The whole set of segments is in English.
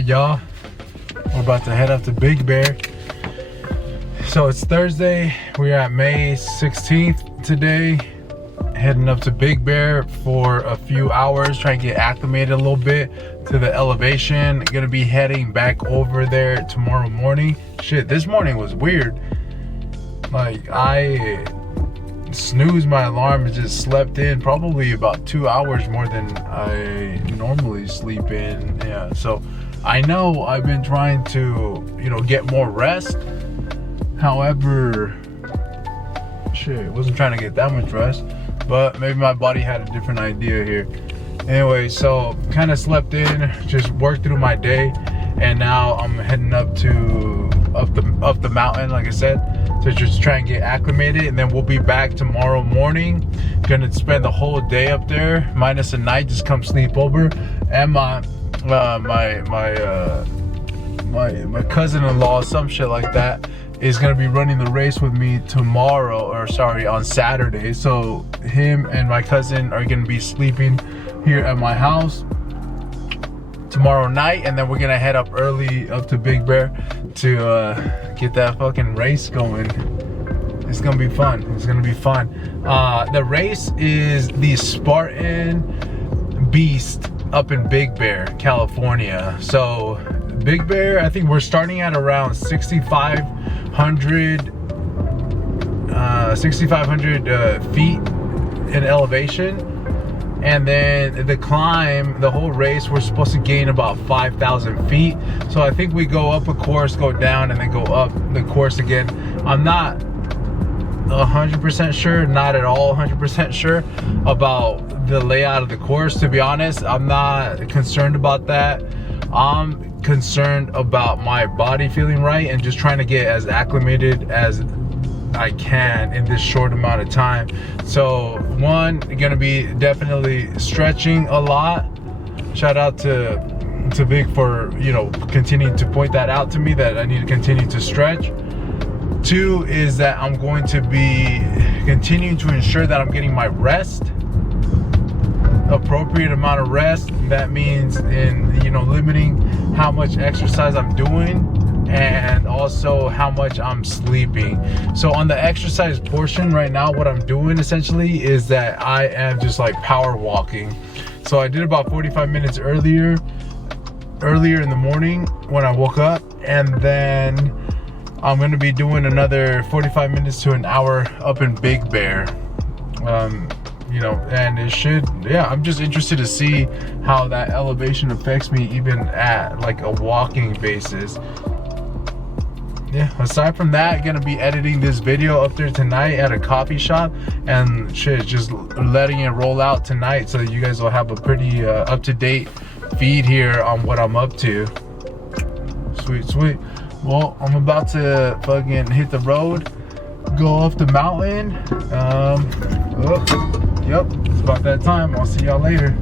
Alright, y'all, we're about to head up to Big Bear. So it's Thursday, we're at May 16th today, heading up to Big Bear for a few hours, trying to get acclimated a little bit to the elevation. Gonna be heading back over there tomorrow morning. Shit, this morning was weird. Like, I snoozed my alarm and just slept in probably about 2 hours more than I normally sleep in. Yeah, so I know I've been trying to, get more rest. However, shit, wasn't trying to get that much rest, but maybe my body had a different idea here. Anyway, so kind of slept in, just worked through my day, and now I'm heading up the mountain, like I said, to just try and get acclimated, and then we'll be back tomorrow morning. Gonna spend the whole day up there, minus a night, just come sleep over. And my cousin-in-law, some shit like that, is gonna be running the race with me on Saturday. So him and my cousin are gonna be sleeping here at my house tomorrow night, and then we're gonna head up early up to Big Bear to get that fucking race going. It's gonna be fun. It's gonna be fun. The race is the Spartan Beast up in Big Bear, California. So Big Bear, I think we're starting at around 6,500 feet in elevation, and then the climb, the whole race, we're supposed to gain about 5,000 feet. So I think we go up a course, go down, and then go up the course again. I'm not 100% sure, not at all 100% sure about the layout of the course, to be honest. I'm not concerned about that. I'm concerned about my body feeling right and just trying to get as acclimated as I can in this short amount of time. So one, gonna be definitely stretching a lot. Shout out to Vic for continuing to point that out to me, that I need to continue to stretch. Two is that I'm going to be continuing to ensure that I'm getting my rest, appropriate amount of rest. That means in limiting how much exercise I'm doing, and also how much I'm sleeping. So on the exercise portion right now, what I'm doing essentially is that I am just like power walking. So I did about 45 minutes earlier in the morning when I woke up, and then I'm gonna be doing another 45 minutes to an hour up in Big Bear. And it should, I'm just interested to see how that elevation affects me even at like a walking basis. Yeah, aside from that, gonna be editing this video up there tonight at a coffee shop, and shit, just letting it roll out tonight so that you guys will have a pretty up-to-date feed here on what I'm up to. Sweet. Well, I'm about to fucking hit the road, go up the mountain. Yep, it's about that time. I'll see y'all later.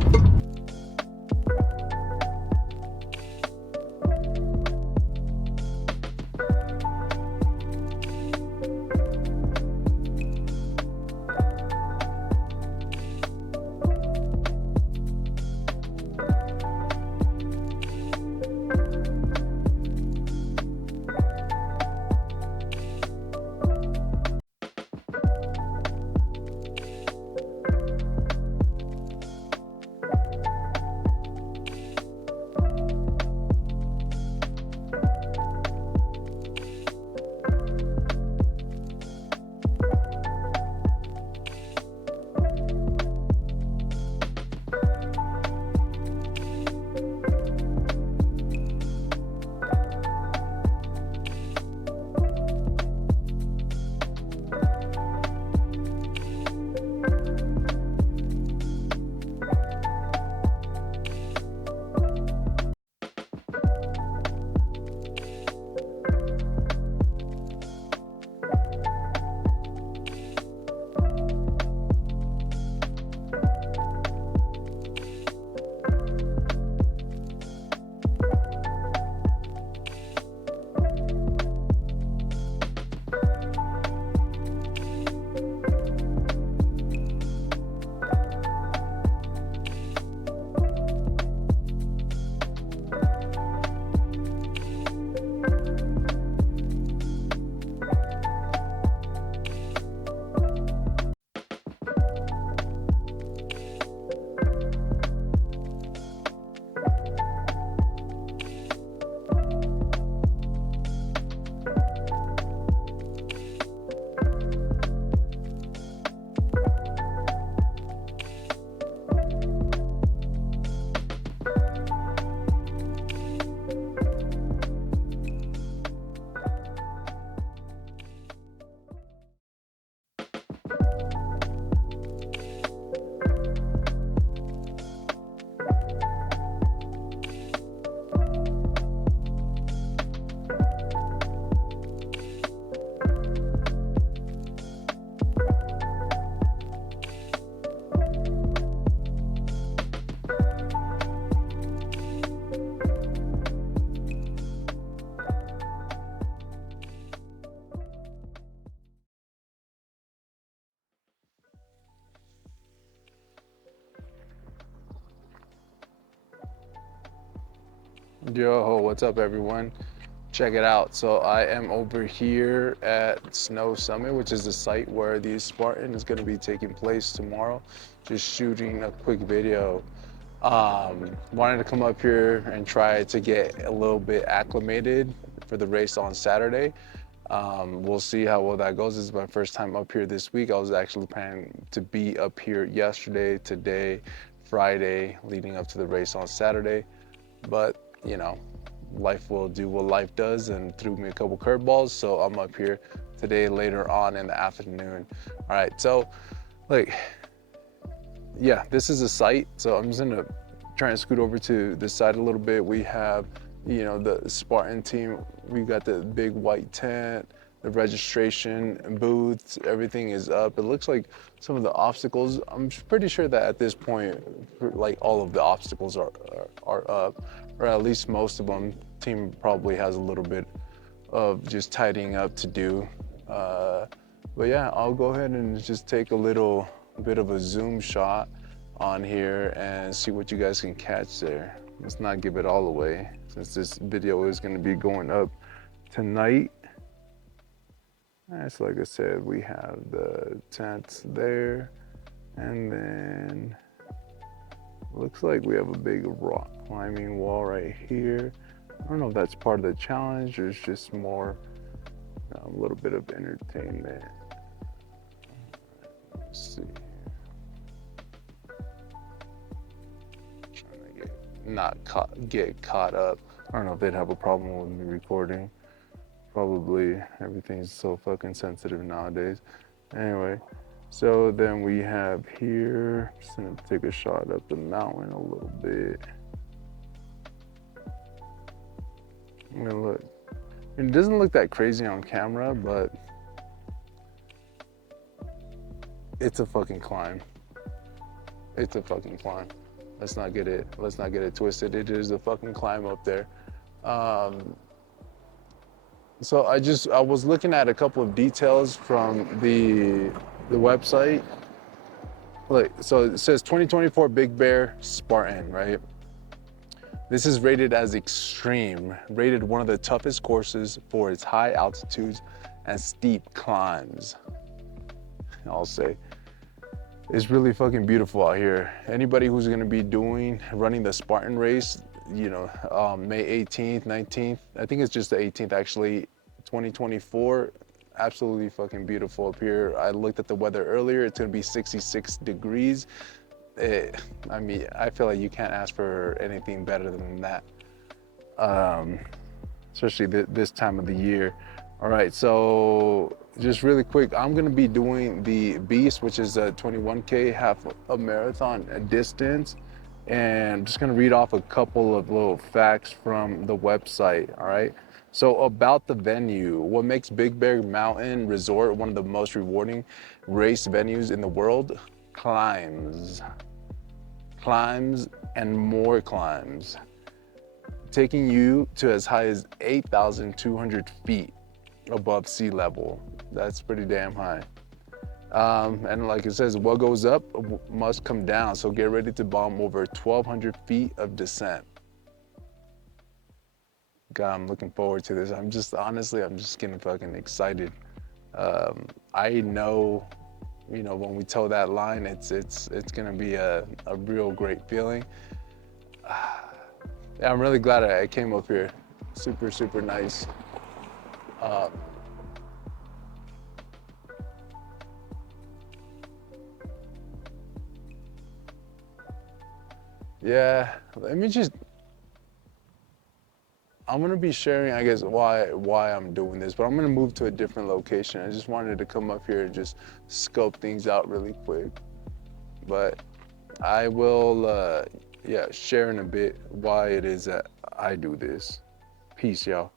Yo, what's up, everyone? Check it out. So I am over here at Snow Summit, which is the site where the Spartan is going to be taking place tomorrow. Just shooting a quick video. Wanted to come up here and try to get a little bit acclimated for the race on Saturday. We'll see how well that goes. This is my first time up here this week. I was actually planning to be up here yesterday, today, Friday, leading up to the race on Saturday. But, you know, life will do what life does and threw me a couple curveballs. So I'm up here today later on in the afternoon. All right, so like, yeah, this is a site. So I'm just gonna try and scoot over to this side a little bit. We have, you know, the Spartan team. We got the big white tent, the registration booths, everything is up. It looks like some of the obstacles, I'm pretty sure that at this point, like all of the obstacles are up, or at least most of them. Team probably has a little bit of just tidying up to do. But yeah, I'll go ahead and just take a little bit of a zoom shot on here and see what you guys can catch there. Let's not give it all away since this video is going to be going up tonight. So like I said, we have the tents there, and then looks like we have a big rock climbing wall right here. I don't know if that's part of the challenge or it's just more a little bit of entertainment. Let's see. Trying to get caught up. I don't know if they'd have a problem with me recording. Probably. Everything's so fucking sensitive nowadays. Anyway, so then we have here, just gonna take a shot up the mountain a little bit. I'm gonna look. It doesn't look that crazy on camera, but it's a fucking climb. It's a fucking climb. Let's not get it twisted. It is a fucking climb up there. So I was looking at a couple of details from the website. Like, so it says 2024 Big Bear Spartan, right? This is rated as extreme, rated one of the toughest courses for its high altitudes and steep climbs. I'll say. It's really fucking beautiful out here. Anybody who's gonna be running the Spartan race, you know, May 18th, 19th, I think it's just the 18th actually, 2024, absolutely fucking beautiful up here. I looked at the weather earlier, it's gonna be 66 degrees. I mean, I feel like you can't ask for anything better than that, especially this time of the year. All right, so just really quick, I'm gonna be doing the Beast, which is a 21K half a marathon distance. And I'm just gonna read off a couple of little facts from the website, all right? So about the venue, what makes Big Bear Mountain Resort one of the most rewarding race venues in the world? Climbs and more climbs, taking you to as high as 8,200 feet above sea level. That's pretty damn high. And like it says, what goes up must come down. So get ready to bomb over 1,200 feet of descent. God, I'm looking forward to this. I'm just getting fucking excited. I know, you know, when we toe that line, it's gonna be a real great feeling. Yeah, I'm really glad I came up here. Super, super nice. Yeah, I'm gonna be sharing, I guess, why I'm doing this, but I'm gonna move to a different location. I just wanted to come up here and just scope things out really quick. But I will, share in a bit why it is that I do this. Peace, y'all.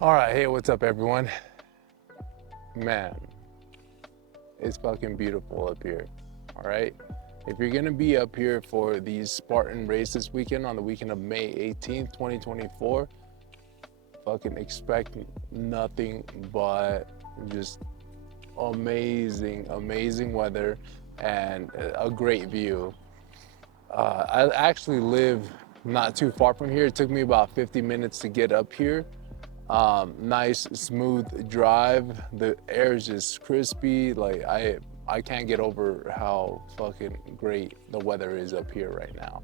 All right, hey, what's up, everyone? Man, it's fucking beautiful up here. All right, if you're gonna be up here for the Spartan race this weekend, on the weekend of May 18th, 2024, fucking expect nothing but just amazing weather and a great view. I actually live not too far from here. It took me about 50 minutes to get up here. Nice smooth drive. The air is just crispy. Like I can't get over how fucking great the weather is up here right now.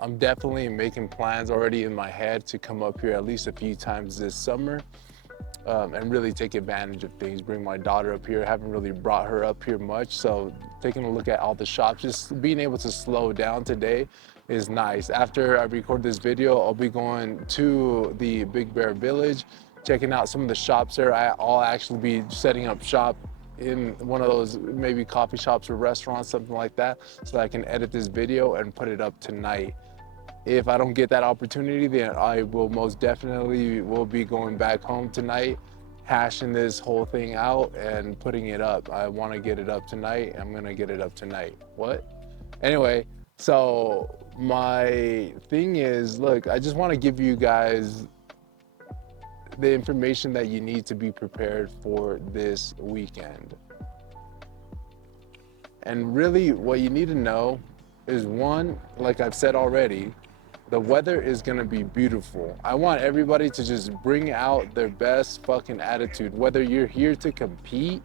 I'm definitely making plans already in my head to come up here at least a few times this summer, and really take advantage of things. Bring my daughter up here. Haven't really brought her up here much, so taking a look at all the shops, just being able to slow down today is nice. After I record this video, I'll be going to the Big Bear Village, checking out some of the shops there. I'll actually be setting up shop in one of those maybe coffee shops or restaurants, something like that, so that I can edit this video and put it up tonight. If I don't get that opportunity, then I will most definitely will be going back home tonight, hashing this whole thing out and putting it up. I want to get it up tonight. I'm going to get it up tonight. What? Anyway, so my thing is, look, I just want to give you guys the information that you need to be prepared for this weekend. And really what you need to know is, one, like I've said already, the weather is gonna be beautiful. I want everybody to just bring out their best fucking attitude, whether you're here to compete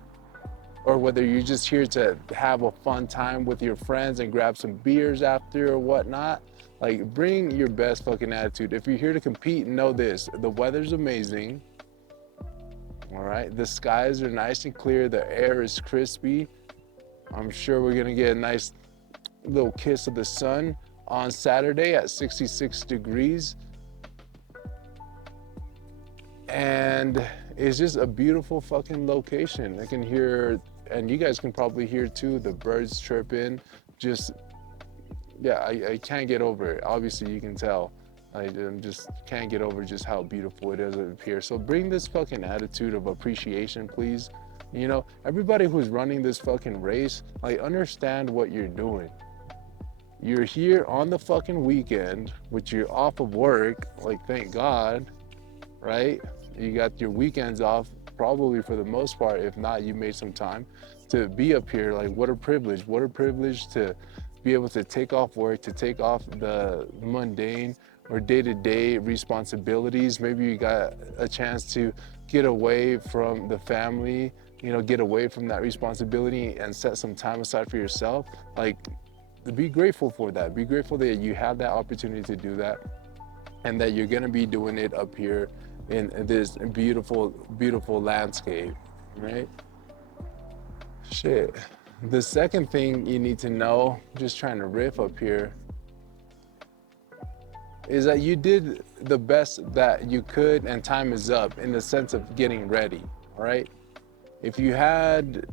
or whether you're just here to have a fun time with your friends and grab some beers after or whatnot. Like, bring your best fucking attitude. If you're here to compete, know this: the weather's amazing. All right, the skies are nice and clear, the air is crispy. I'm sure we're gonna get a nice little kiss of the sun on Saturday at 66 degrees. And it's just a beautiful fucking location. I can hear, and you guys can probably hear too, the birds chirping. Just, yeah, I can't get over it. Obviously you can tell. I just can't get over just how beautiful it is up here. So bring this fucking attitude of appreciation, please. You know, everybody who's running this fucking race, like, understand what you're doing. You're here on the fucking weekend, which you're off of work, like, thank God, right? You got your weekends off, probably for the most part. If not, you made some time to be up here. Like, what a privilege to be able to take off work, to take off the mundane or day-to-day responsibilities. Maybe you got a chance to get away from the family, you know, get away from that responsibility and set some time aside for yourself. Like, be grateful for that. Be grateful that you have that opportunity to do that, and that you're gonna be doing it up here in this beautiful, beautiful landscape, right? Shit. The second thing you need to know, just trying to riff up here, is that you did the best that you could and time is up in the sense of getting ready, all right? If you had,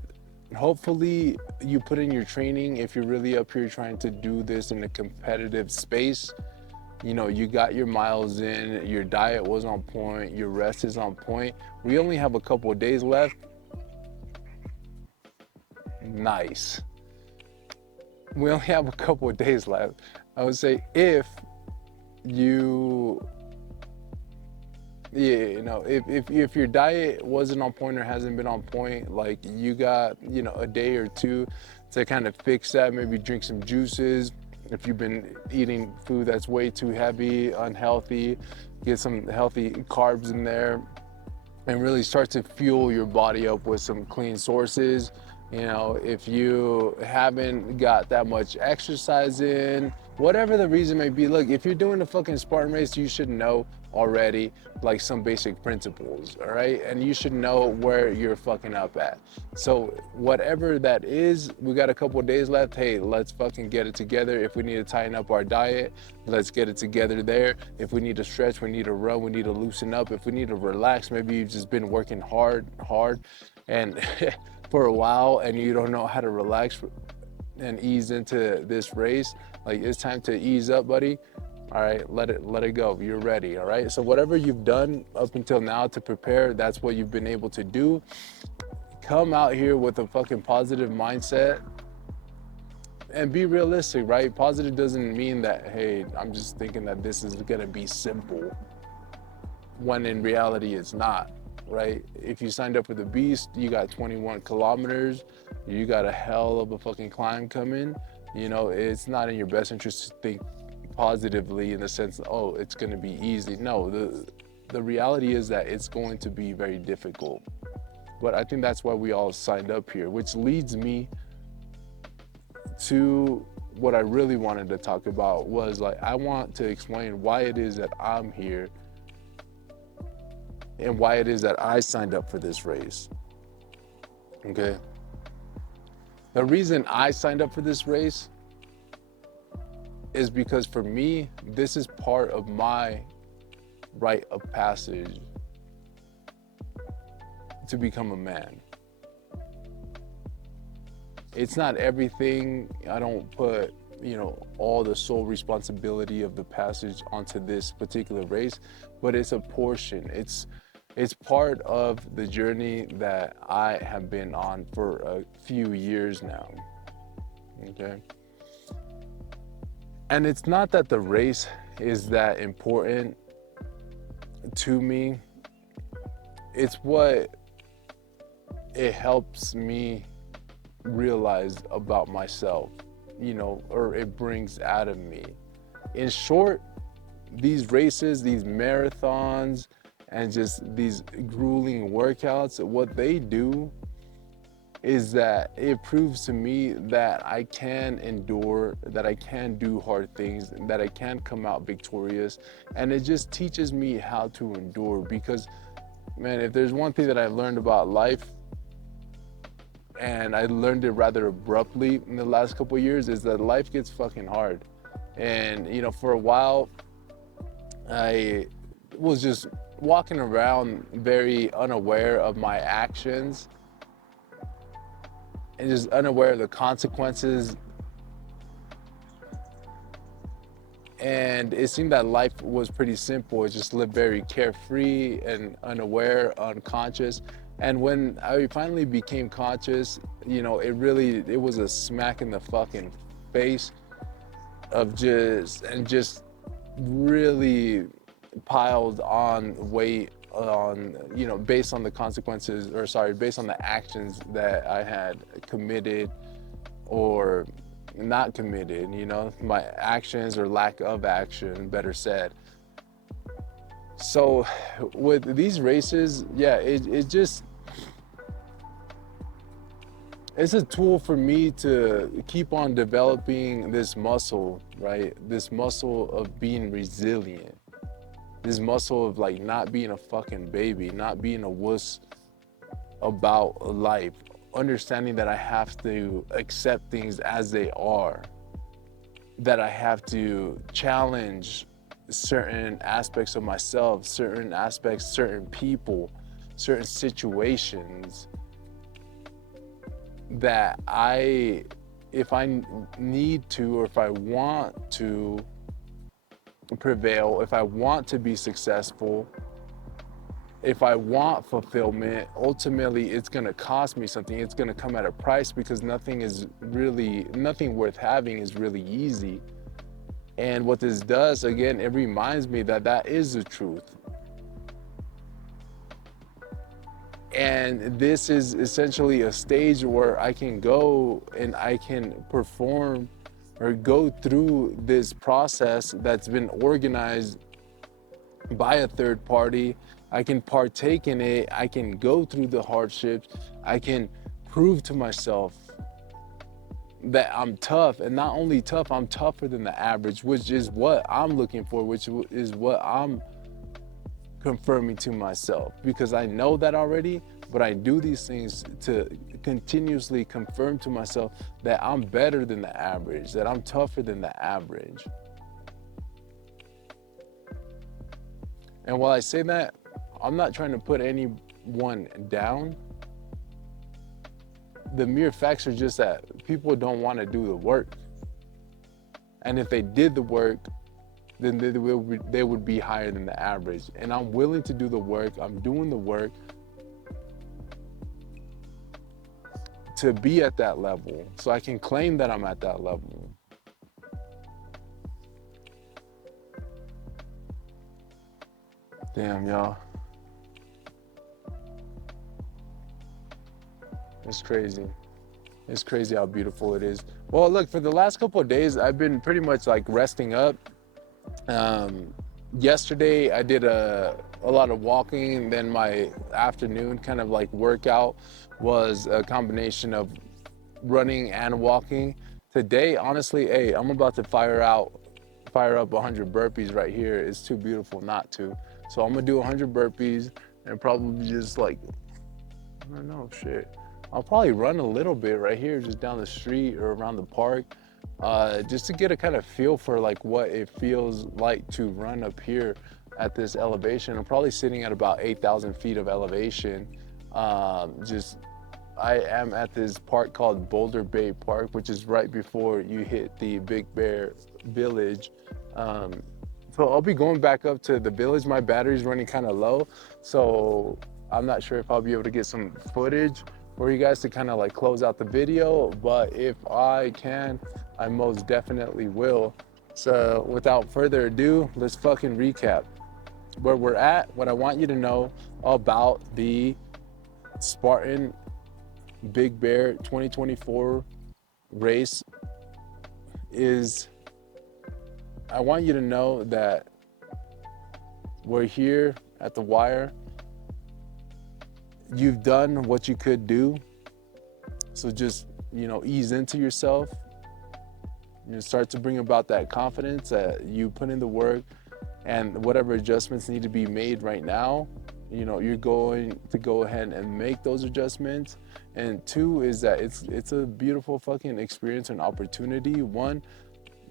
hopefully you put in your training. If you're really up here trying to do this in a competitive space, you know, you got your miles in, your diet was on point, your rest is on point. We only have a couple of days left. Nice. We only have a couple of days left. I would say if you, yeah, you know, if your diet wasn't on point or hasn't been on point, like, you got, you know, a day or two to kind of fix that. Maybe drink some juices. If you've been eating food that's way too heavy, unhealthy, get some healthy carbs in there and really start to fuel your body up with some clean sources. You know, if you haven't got that much exercise in, whatever the reason may be, look, if you're doing a fucking Spartan race, you should know already, like, some basic principles, all right? And you should know where you're fucking up at. So whatever that is, we got a couple of days left. Hey, let's fucking get it together. If we need to tighten up our diet, let's get it together there. If we need to stretch, we need to run, we need to loosen up. If we need to relax, maybe you've just been working hard, and for a while, and you don't know how to relax and ease into this race. Like, it's time to ease up, buddy. All right, let it go. You're ready. All right. So whatever you've done up until now to prepare, that's what you've been able to do. Come out here with a fucking positive mindset and be realistic, right? Positive doesn't mean that, hey, I'm just thinking that this is gonna be simple, when in reality it's not, right? If you signed up for the beast, you got 21 kilometers, you got a hell of a fucking climb coming. You know, it's not in your best interest to think positively in the sense, oh, it's gonna be easy. No, the reality is that it's going to be very difficult. But I think that's why we all signed up here, which leads me to what I really wanted to talk about. Was like, I want to explain why it is that I'm here and why it is that I signed up for this race. Okay. The reason I signed up for this race is because for me, this is part of my rite of passage to become a man. It's not everything. I don't put, all the sole responsibility of the passage onto this particular race, but it's a portion. It's part of the journey that I have been on for a few years now. Okay. And it's not that the race is that important to me. It's what it helps me realize about myself, or it brings out of me. In short, these races, these marathons, and just these grueling workouts, what they do is that it proves to me that I can endure, that I can do hard things, that I can come out victorious. And it just teaches me how to endure, because, man, if there's one thing that I learned about life, and I learned it rather abruptly in the last couple of years, is that life gets fucking hard. And, for a while, I was just walking around very unaware of my actions and just unaware of the consequences. And it seemed that life was pretty simple. It just lived very carefree and unaware, unconscious. And when I finally became conscious, it was a smack in the fucking face of just really piled on weight on, based on the consequences, based on the actions that I had committed or not committed, my actions or lack of action, better said. So with these races, yeah, it's a tool for me to keep on developing this muscle, right? This muscle of being resilient. This muscle of like not being a fucking baby, not being a wuss about life, understanding that I have to accept things as they are, that I have to challenge certain aspects of myself, certain aspects, certain people, certain situations, that if I need to, or if I want to prevail, if I want to be successful, if I want fulfillment, ultimately it's gonna cost me something. It's gonna come at a price, because nothing worth having is really easy. And what this does, again, it reminds me that that is the truth. And this is essentially a stage where I can go and I can perform or go through this process that's been organized by a third party. I can partake in it. I can go through the hardships. I can prove to myself that I'm tough, and not only tough, I'm tougher than the average, which is what I'm looking for, which is what I'm confirming to myself, because I know that already, but I do these things to continuously confirm to myself that I'm better than the average, that I'm tougher than the average. And while I say that, I'm not trying to put anyone down. The mere facts are just that people don't want to do the work. And if they did the work, then they would be higher than the average. And I'm willing to do the work. I'm doing the work to be at that level, so I can claim that I'm at that level. Damn, y'all. It's crazy. It's crazy how beautiful it is. Well, look, for the last couple of days, I've been pretty much like resting up. Yesterday, I did a lot of walking. Then my afternoon kind of like workout was a combination of running and walking. Today, honestly, hey, I'm about to fire up 100 burpees right here. It's too beautiful not to. So I'm gonna do 100 burpees and probably just like, I don't know, shit. I'll probably run a little bit right here, just down the street or around the park, just to get a kind of feel for like what it feels like to run up here at this elevation. I'm probably sitting at about 8,000 feet of elevation. I am at this park called Boulder Bay Park, which is right before you hit the Big Bear Village. So I'll be going back up to the village. My battery's running kind of low, so I'm not sure if I'll be able to get some footage for you guys to kind of like close out the video, but if I can, I most definitely will. So without further ado, let's fucking recap where we're at. What I want you to know about the Spartan Big Bear 2024 race is, I want you to know that we're here at the wire. You've done what you could do, so just, ease into yourself. Start to bring about that confidence that you put in the work, and whatever adjustments need to be made right now, you're going to go ahead and make those adjustments. And two is that it's a beautiful fucking experience and opportunity. One,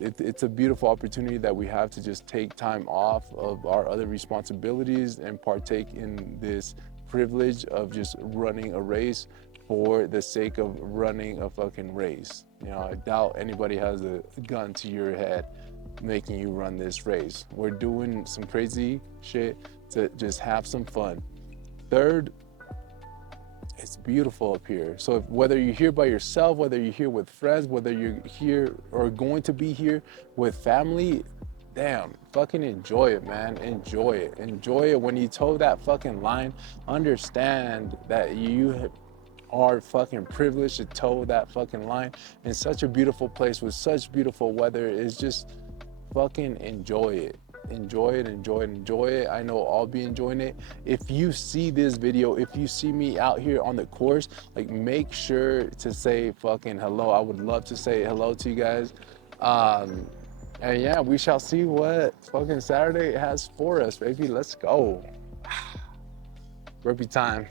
it's a beautiful opportunity that we have to just take time off of our other responsibilities and partake in this privilege of just running a race for the sake of running a fucking race. I doubt anybody has a gun to your head making you run this race. We're doing some crazy shit to just have some fun. Third, it's beautiful up here. So whether you're here by yourself, whether you're here with friends, whether you're here or going to be here with family, damn, fucking enjoy it, man. Enjoy it. Enjoy it. When you toe that fucking line, understand that you are fucking privileged to toe that fucking line in such a beautiful place with such beautiful weather. It's just fucking enjoy it. Enjoy it, enjoy it, enjoy it. I know I'll be enjoying it. If you see this video, if you see me out here on the course, like, make sure to say fucking hello. I would love to say hello to you guys. And yeah, we shall see what fucking Saturday has for us, baby. Let's go. Burpee time.